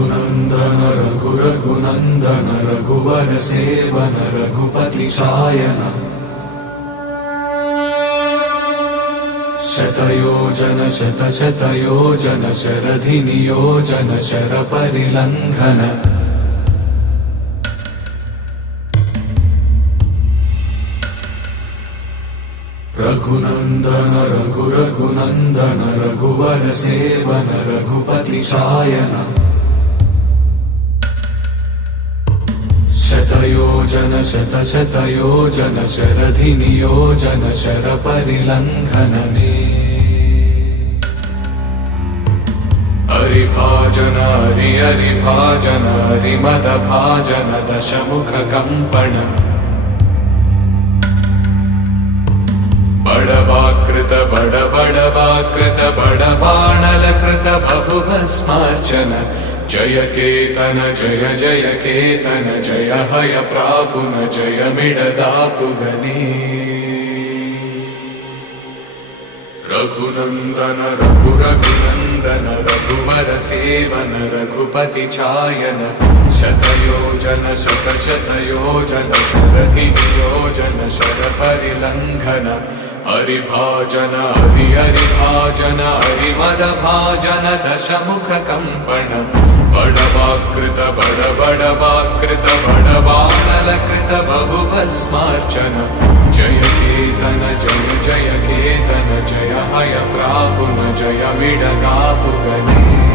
रघुनन्दन रघुरघुनन्दन रघुवर seven Raghupati चायन शतयोजन शतशतयोजन शरधि नियोजन sir परिलंघन Raghunandan रघुरघुनन्दन रघुवर seven Raghupati चायन शतयोजन शतशतयोजन शरधि नियोजन sir परिलंघन हरिभाजन हरिभाजन हरिमद भाजन दशमुख कंपन बड़वाकृत बड़वाकृत बड़बाणलकृत बहुभस्मार्चन जय केतन जय जय केतन जय हय प्रापुन जय मिडदापुगनी रघुनन्दन रघुरघुनन्दन रघुवर सेवन रघुपति चायन शतयोजन शतशतयोजन शरधि नियोजन शर परिलंघन हरिभाजन हरिभाजन हरिमद भाजन दशमुख कंपन बड़वाकृत बड़वाकृत बड़बाणलकृत बहुभस्मार्चन जय केतन जय जय केतन जय हय प्रापुन जय मिडदापुगनी